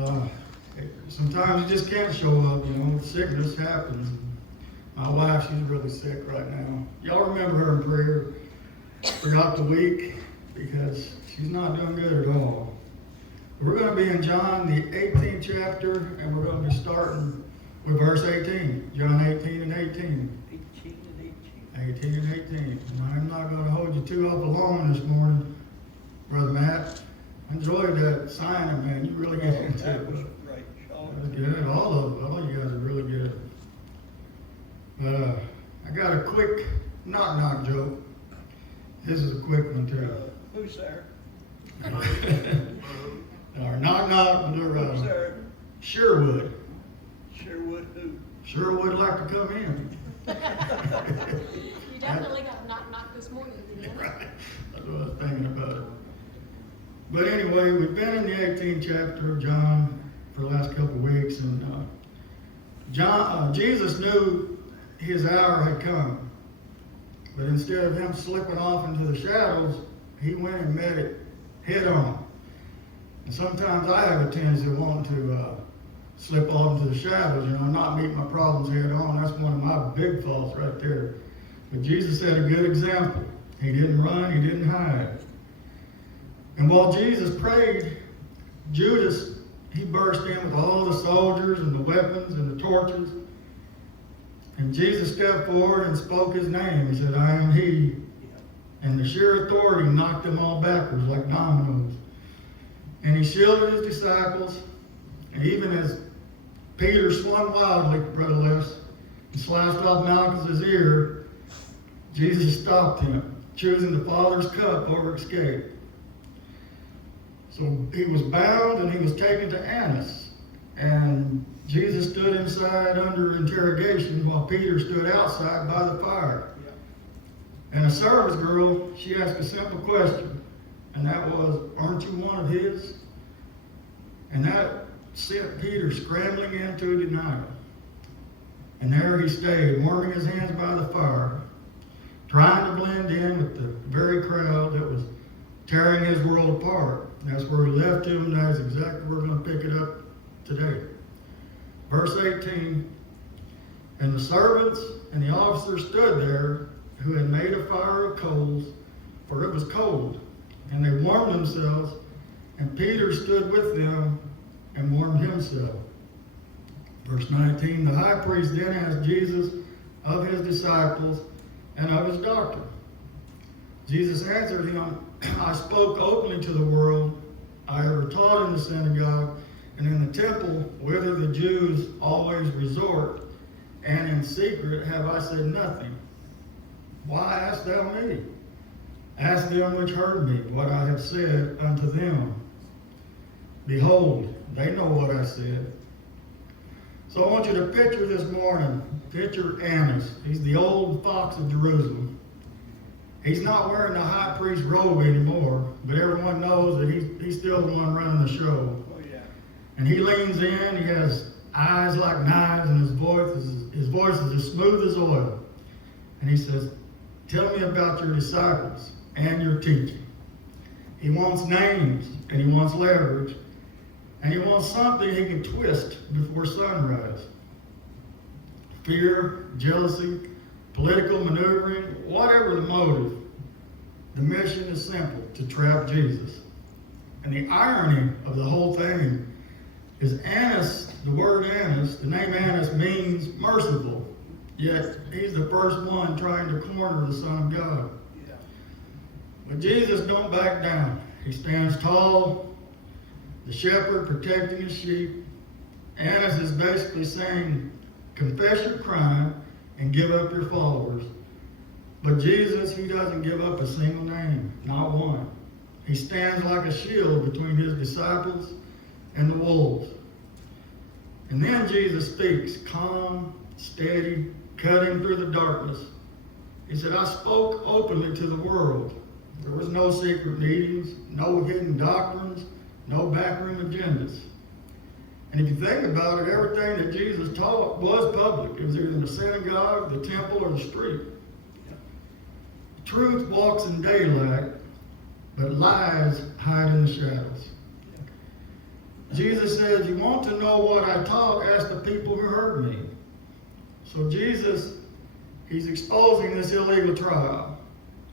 Uh, Sometimes you just can't show up, sickness happens. My wife, she's really sick right now. Y'all remember her in prayer throughout the week because she's not doing good at all. We're going to be in John, the 18th chapter, and we're going to be starting with verse 18. John 18 and 18. 18 and 18. And I'm not going to hold you too up alone this morning, Brother Matt. I enjoyed that signing, man. You really get into That it. was great. That was good. All you guys are really good. But I got a quick knock-knock joke. This is a quick one, too. Who's there? Our knock-knock, Who's there? Sherwood. Sherwood who? Sure would like to come in. You definitely got a knock-knock this morning, didn't you? Right. That's what I was thinking about it. But anyway, we've been in the 18th chapter of John for the last couple of weeks, and Jesus knew his hour had come. But instead of him slipping off into the shadows, he went and met it head on. And sometimes I have a tendency of wanting to slip off into the shadows, not meet my problems head on. That's one of my big faults right there. But Jesus set a good example. He didn't run, he didn't hide. And while Jesus prayed, Judas, he burst in with all the soldiers and the weapons and the torches. And Jesus stepped forward and spoke his name. He said, I am he. And the sheer authority knocked them all backwards like dominoes. And he shielded his disciples. And even as Peter swung wildly, Brother Les, and sliced off Malchus's ear, Jesus stopped him, choosing the Father's cup over escape. So he was bound and he was taken to Annas. And Jesus stood inside under interrogation while Peter stood outside by the fire. And a service girl, she asked a simple question. And that was, aren't you one of his? And that sent Peter scrambling into denial. And there he stayed, warming his hands by the fire, trying to blend in with the very crowd that was tearing his world apart. That's where he left him, and that's exactly where we're going to pick it up today. Verse 18, and the servants and the officers stood there who had made a fire of coals, for it was cold, and they warmed themselves, and Peter stood with them and warmed himself. Verse 19, the high priest then asked Jesus of his disciples and of his doctor. Jesus answered him, I spoke openly to the world. I ever taught in the synagogue and in the temple, whither the Jews always resort, and in secret have I said nothing. Why hast thou me? Ask them which heard me what I have said unto them. Behold, they know what I said. So I want you to picture this morning, picture Annas. He's the old fox of Jerusalem. He's not wearing the high priest robe anymore, but everyone knows that he's still the one running the show. Oh, yeah. And he leans in, he has eyes like knives, and his voice is as smooth as oil. And he says, tell me about your disciples and your teaching. He wants names, and he wants leverage, and he wants something he can twist before sunrise. Fear, jealousy, political maneuvering, whatever the motive, the mission is simple, to trap Jesus. And the irony of the whole thing is Annas, the word Annas, the name Annas means merciful, yet he's the first one trying to corner the Son of God. Yeah. But Jesus don't back down. He stands tall, the shepherd protecting his sheep. Annas is basically saying, confess your crime and give up your followers. But Jesus, he doesn't give up a single name, not one. He stands like a shield between his disciples and the wolves. And then Jesus speaks, calm, steady, cutting through the darkness. He said, I spoke openly to the world. There was no secret meetings, no hidden doctrines, no backroom agendas. And if you think about it, everything that Jesus taught was public. It was either in the synagogue, the temple, or the street. Truth walks in daylight, but lies hide in the shadows. Jesus says, you want to know what I taught? Ask the people who heard me. So Jesus, he's exposing this illegal trial.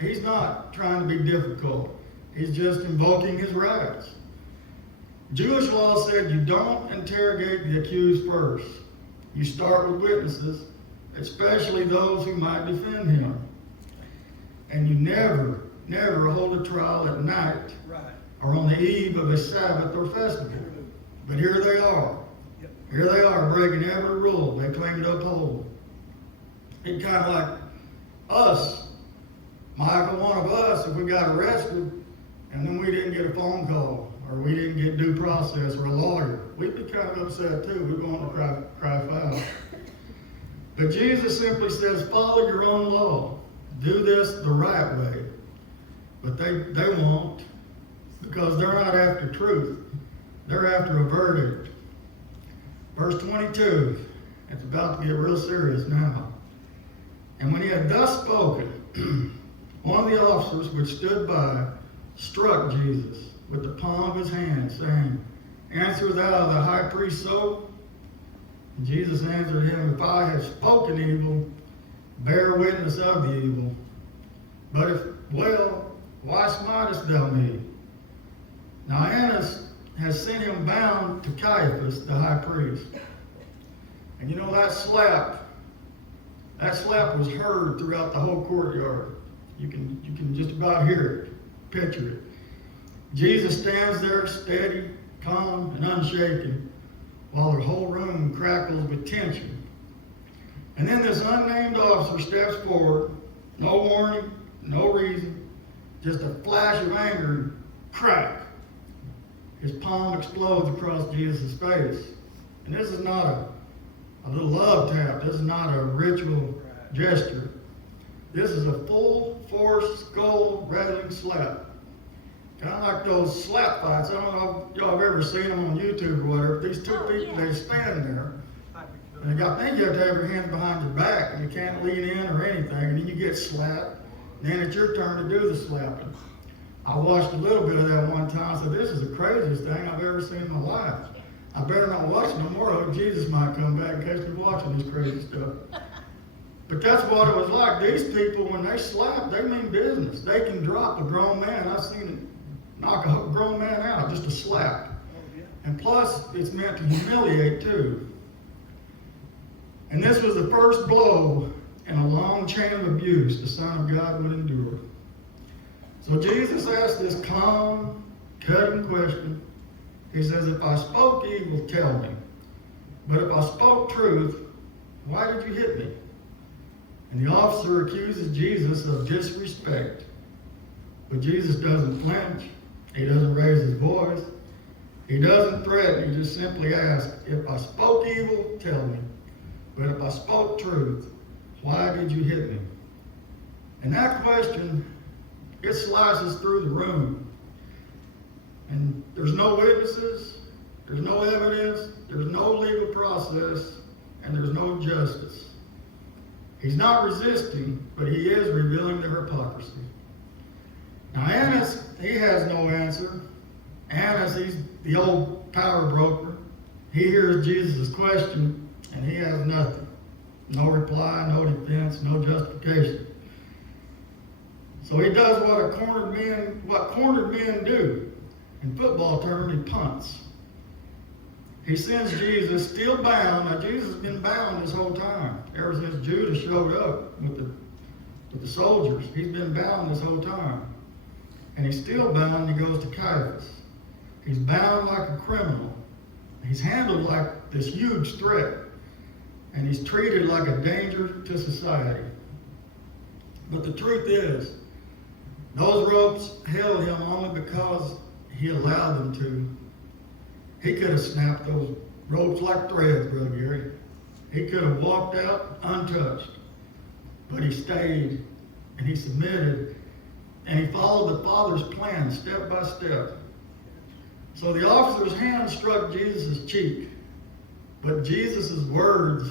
He's not trying to be difficult. He's just invoking his rights. Jewish law said you don't interrogate the accused first. You start with witnesses, especially those who might defend him. And you never hold a trial at night Right. or on the eve of a Sabbath or festival. But here they are. Yep. Here they are breaking every rule they claim to uphold. It's kind of like us, Michael, one of us, if we got arrested and then we didn't get a phone call or we didn't get due process or a lawyer, we'd be kind of upset too. We'd want to cry foul. But Jesus simply says, follow your own law. Do this the right way. But they won't, because they're not after truth. They're after a verdict. Verse 22, it's about to get real serious now. And when he had thus spoken, one of the officers which stood by struck Jesus with the palm of his hand, saying, answer thou the high priest so? And Jesus answered him, if I have spoken evil, bear witness of the evil. But if well, why smitest thou me? Now Annas has sent him bound to Caiaphas, the high priest. And you know that slap was heard throughout the whole courtyard. You can just about hear it, picture it. Jesus stands there steady, calm, and unshaken, while the whole room crackles with tension. And then this unnamed officer steps forward, no warning, no reason, just a flash of anger, and crack. His palm explodes across Jesus' face. And this is not a little love tap. This is not a ritual gesture. This is a full force, skull rattling slap. Kind of like those slap fights. I don't know if y'all have ever seen them on YouTube or whatever. These two people, they stand there. And I think you have to have your hands behind your back, and you can't lean in or anything, and then you get slapped. And then it's your turn to do the slapping. I watched a little bit of that one time, so this is the craziest thing I've ever seen in my life. I better not watch it no more, or Jesus might come back in case you're watching this crazy stuff. But that's what it was like. These people, when they slap, they mean business. They can drop a grown man. I've seen it knock a grown man out, just a slap. And plus, it's meant to humiliate too. And this was the first blow in a long chain of abuse the Son of God would endure. So Jesus asked this calm, cutting question. He says, if I spoke evil, tell me. But if I spoke truth, why did you hit me? And the officer accuses Jesus of disrespect. But Jesus doesn't flinch. He doesn't raise his voice. He doesn't threaten. He just simply asks, if I spoke evil, tell me. But if I spoke truth, why did you hit me? And that question, it slices through the room. And there's no witnesses, there's no evidence, there's no legal process, and there's no justice. He's not resisting, but he is revealing their hypocrisy. Now Annas, he has no answer. Annas, he's the old power broker. He hears Jesus' question, and he has nothing. No reply, no defense, no justification. So he does what cornered men do. In football terms, he punts. He sends Jesus still bound. Now Jesus has been bound this whole time. Ever since Judas showed up with the soldiers, he's been bound this whole time. And he's still bound and he goes to Caiaphas. He's bound like a criminal. He's handled like this huge threat. And he's treated like a danger to society. But the truth is, those ropes held him only because he allowed them to. He could have snapped those ropes like threads, Brother Gary. He could have walked out untouched. But he stayed and he submitted and he followed the Father's plan step by step. So the officer's hand struck Jesus' cheek, but Jesus' words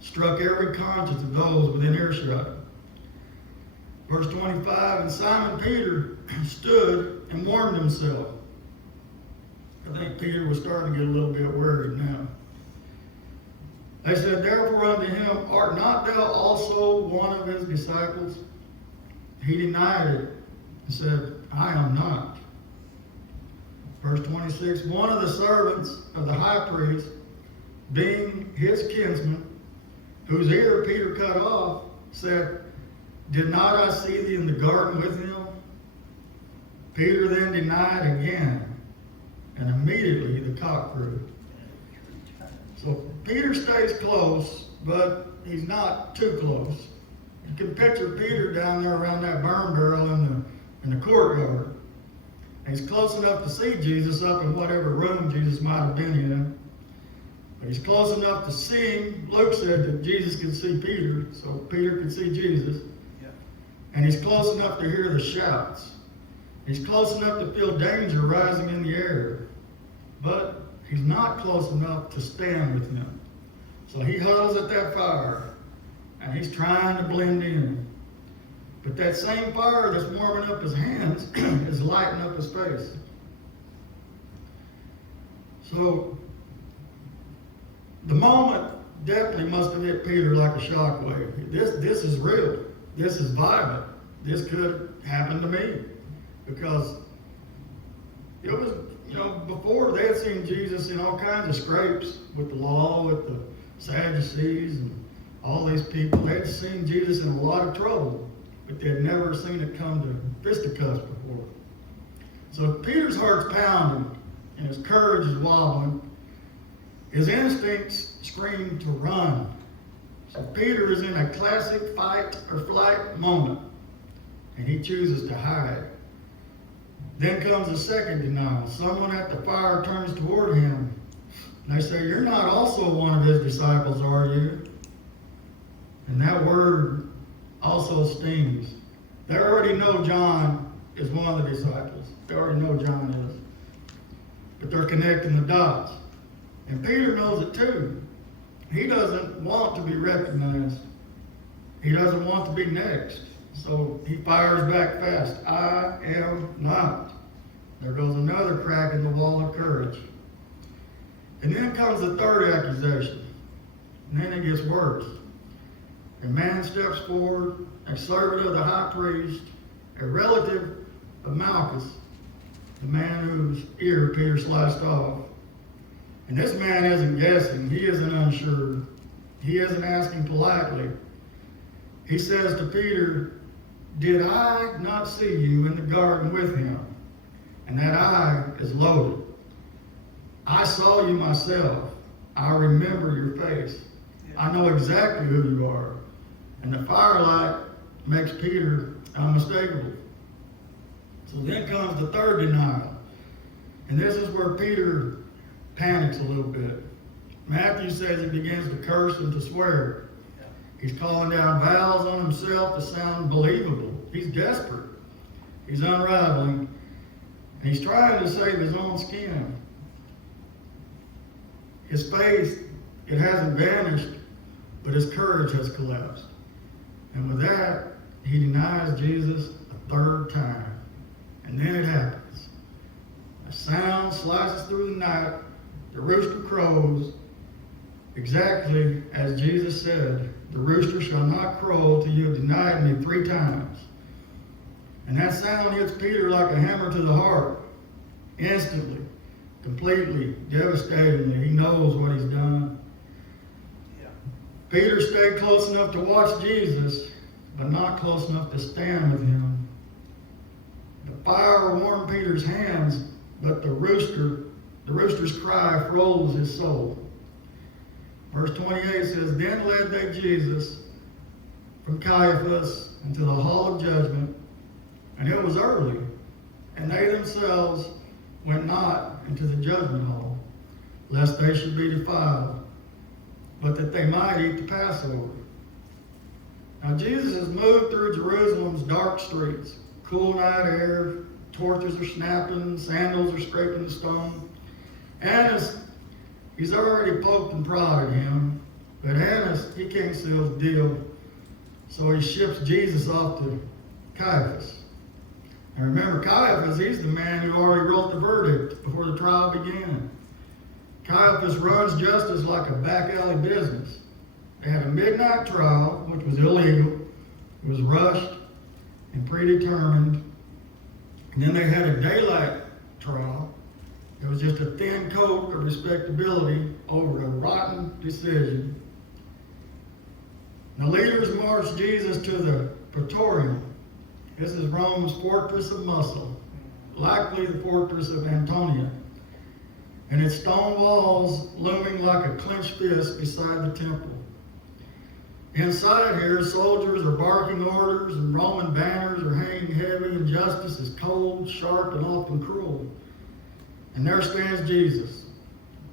struck every conscience of those within earshot. Verse 25, and Simon Peter stood and warmed himself. I think Peter was starting to get a little bit worried now. They said, therefore unto him, art not thou also one of his disciples? He denied it and said, I am not. Verse 26, one of the servants of the high priest, being his kinsman, whose ear Peter cut off, said, did not I see thee in the garden with him? Peter then denied again, and immediately the cock crew. So Peter stays close, but he's not too close. You can picture Peter down there around that burn barrel in the courtyard. And he's close enough to see Jesus up in whatever room Jesus might have been in. But he's close enough to see him. Luke said that Jesus could see Peter, so Peter could see Jesus. Yeah. And he's close enough to hear the shouts. He's close enough to feel danger rising in the air. But he's not close enough to stand with him. So he huddles at that fire, and he's trying to blend in. But that same fire that's warming up his hands is lighting up his face. So the moment definitely must have hit Peter like a shockwave. This is real. This is violent. This could happen to me. Because it was, before they had seen Jesus in all kinds of scrapes with the law, with the Sadducees and all these people. They had seen Jesus in a lot of trouble, but they had never seen it come to fisticuffs before. So Peter's heart's pounding and his courage is wobbling. His instincts scream to run. So Peter is in a classic fight or flight moment, and he chooses to hide. Then comes the second denial. Someone at the fire turns toward him. And they say, you're not also one of his disciples, are you? And that word also stings. They already know John is one of the disciples. They already know John is. But they're connecting the dots. And Peter knows it too. He doesn't want to be recognized. He doesn't want to be next. So he fires back fast. I am not. There goes another crack in the wall of courage. And then comes the third accusation. And then it gets worse. A man steps forward, a servant of the high priest, a relative of Malchus, the man whose ear Peter sliced off. And this man isn't guessing. He isn't unsure. He isn't asking politely. He says to Peter, did I not see you in the garden with him? And that I is loaded. I saw you myself. I remember your face. I know exactly who you are. And the firelight makes Peter unmistakable. So then comes the third denial. And this is where Peter panics a little bit. Matthew says he begins to curse and to swear. He's calling down vows on himself to sound believable. He's desperate. He's unraveling. And he's trying to save his own skin. His faith, it hasn't vanished, but his courage has collapsed. And with that, he denies Jesus a third time. And then it happens. A sound slices through the night. The rooster crows. Exactly as Jesus said, the rooster shall not crow till you have denied me 3 times. And that sound hits Peter like a hammer to the heart. Instantly, completely, devastatingly. He knows what he's done. Yeah. Peter stayed close enough to watch Jesus, but not close enough to stand with him. The fire warmed Peter's hands, but the rooster's cry froze his soul. Verse 28 says, then led they Jesus from Caiaphas into the hall of judgment, and it was early, and they themselves went not into the judgment hall, lest they should be defiled, but that they might eat the Passover. Now Jesus has moved through Jerusalem's dark streets, cool night air, torches are snapping, sandals are scraping the stone. Annas, he's already poked and prodded him, but Annas, he can't seal the deal, so he ships Jesus off to Caiaphas. And remember, Caiaphas, he's the man who already wrote the verdict before the trial began. Caiaphas runs justice like a back alley business. They had a midnight trial, which was illegal. It was rushed and predetermined. And then they had a daylight trial. It was just a thin coat of respectability over a rotten decision. The leaders marched Jesus to the Praetorium. This is Rome's fortress of muscle, likely the fortress of Antonia, and its stone walls looming like a clenched fist beside the temple. Inside here, soldiers are barking orders and Roman banners are hanging heavy, and justice is cold, sharp, and often cruel. And there stands Jesus,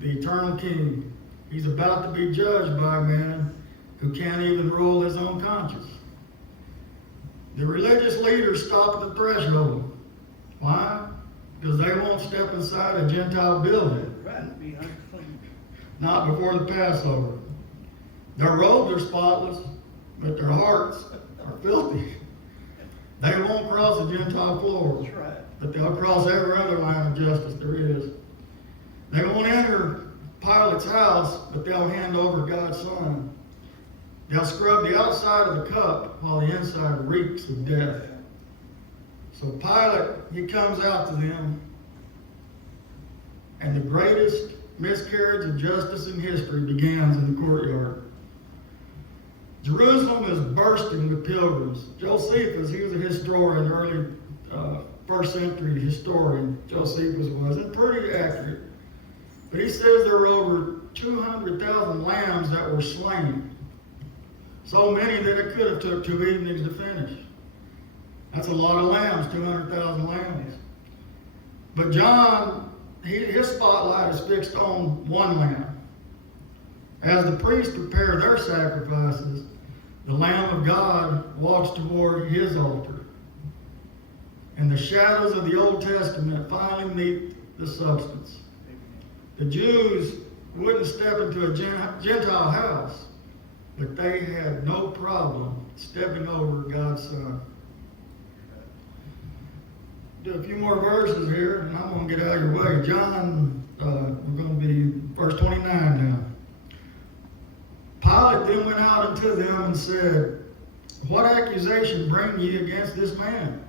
the eternal King. He's about to be judged by a man who can't even rule his own conscience. The religious leaders stop at the threshold. Why? Because they won't step inside a Gentile building. Right, be unclean. Not before the Passover. Their robes are spotless, but their hearts are filthy. They won't cross the Gentile floor, That's right. but they'll cross every other line of justice there is. They won't enter Pilate's house, but they'll hand over God's Son. They'll scrub the outside of the cup while the inside reeks of death. So Pilate, he comes out to them, and the greatest miscarriage of justice in history begins in the courtyard. Jerusalem is bursting with pilgrims. Josephus, he was a historian, early first century historian, Josephus was, and pretty accurate. But he says there were over 200,000 lambs that were slain. So many that it could have took 2 evenings to finish. That's a lot of lambs, 200,000 lambs. But John, his spotlight is fixed on one lamb. As the priests prepare their sacrifices, the Lamb of God walks toward his altar. And the shadows of the Old Testament finally meet the substance. The Jews wouldn't step into a Gentile house, but they had no problem stepping over God's Son. Do a few more verses here, and I'm going to get out of your way. John, we're going to be verse 29 now. Pilate then went out unto them and said, What accusation bring ye against this man?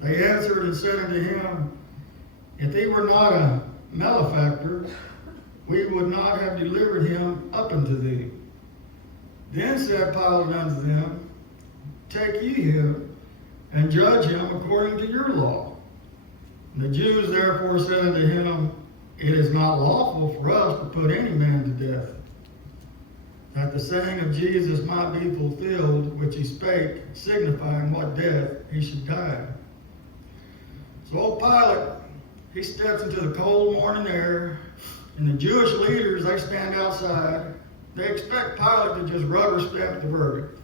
They answered and said unto him, If he were not a malefactor, we would not have delivered him up unto thee. Then said Pilate unto them, Take ye him, and judge him according to your law. And the Jews therefore said unto him, It is not lawful for us to put any man to death, that the saying of Jesus might be fulfilled, which he spake, signifying what death he should die. So old Pilate, he steps into the cold morning air, and the Jewish leaders, they stand outside. They expect Pilate to just rubber stamp the verdict.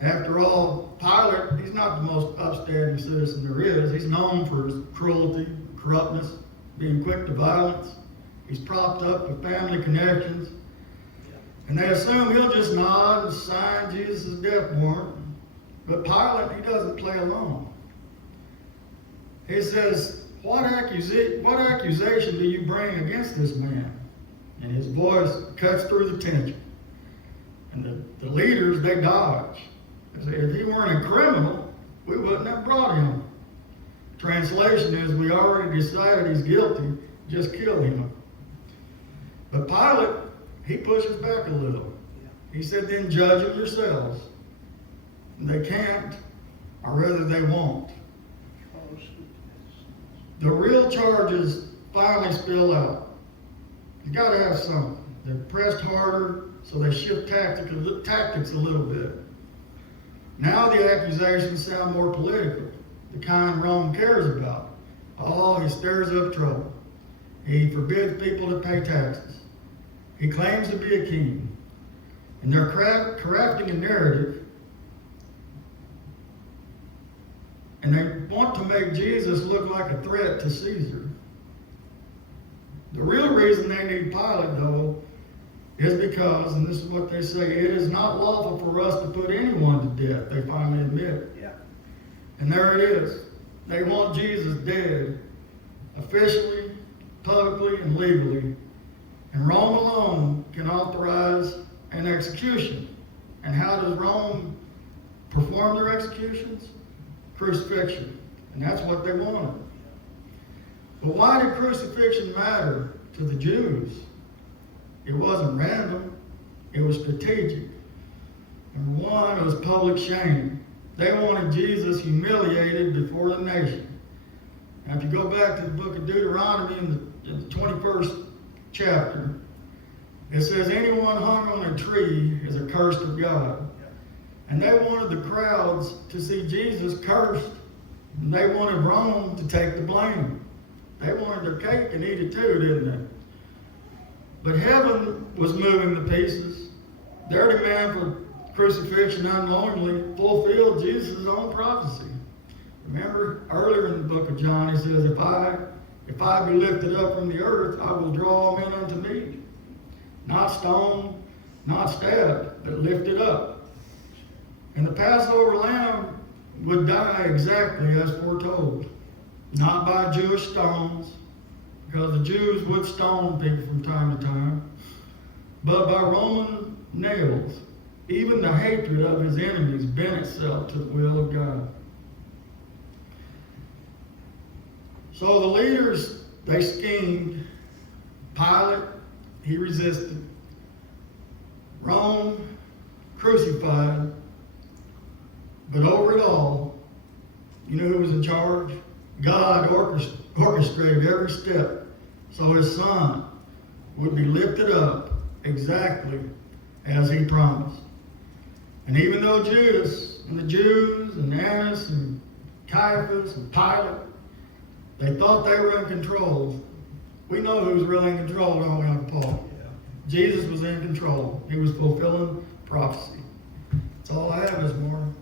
After all, Pilate, he's not the most upstanding citizen there is. He's known for his cruelty, corruptness, being quick to violence. He's propped up with family connections. And they assume he'll just nod and sign Jesus' death warrant. But Pilate, he doesn't play along. He says, What accusation do you bring against this man? And his voice cuts through the tension. And the leaders, they dodge. They say, if he weren't a criminal, we wouldn't have brought him. Translation is, we already decided he's guilty, just kill him. But Pilate, he pushes back a little. He said, then judge him yourselves. And they can't, or rather they won't. The real charges finally spill out. You got to have something. They're pressed harder, so they shift tactics a little bit. Now the accusations sound more political, the kind Rome cares about. Oh, he stirs up trouble. He forbids people to pay taxes. He claims to be a king. And they're crafting a narrative. And they want to make Jesus look like a threat to Caesar. The real reason they need Pilate, though, is because, and this is what they say, it is not lawful for us to put anyone to death, they finally admit. Yeah. And there it is. They want Jesus dead, officially, publicly, and legally. And Rome alone can authorize an execution. And how does Rome perform their executions? Crucifixion. And that's what they wanted. But why did crucifixion matter to the Jews? It wasn't random. It was strategic. Number one, it was public shame. They wanted Jesus humiliated before the nation. Now, if you go back to the book of Deuteronomy in the 21st chapter, it says, anyone hung on a tree is accursed of God. And they wanted the crowds to see Jesus cursed. And they wanted Rome to take the blame. They wanted their cake and eat it too, didn't they? But heaven was moving the pieces. Their demand for crucifixion unknowingly fulfilled Jesus' own prophecy. Remember, earlier in the book of John, he says, if I be lifted up from the earth, I will draw all men unto me. Not stoned, not stabbed, but lifted up. And the Passover lamb would die exactly as foretold. Not by Jewish stones, because the Jews would stone people from time to time, but by Roman nails. Even the hatred of his enemies bent itself to the will of God. So the leaders, they schemed. Pilate, he resisted. Rome crucified. But over it all, you know who was in charge? God orchestrated every step so his son would be lifted up exactly as he promised. And even though Judas and the Jews and Annas and Caiaphas and Pilate, they thought they were in control, we know who's really in control, don't we, Uncle Paul? Yeah. Jesus was in control. He was fulfilling prophecy. That's all I have this morning.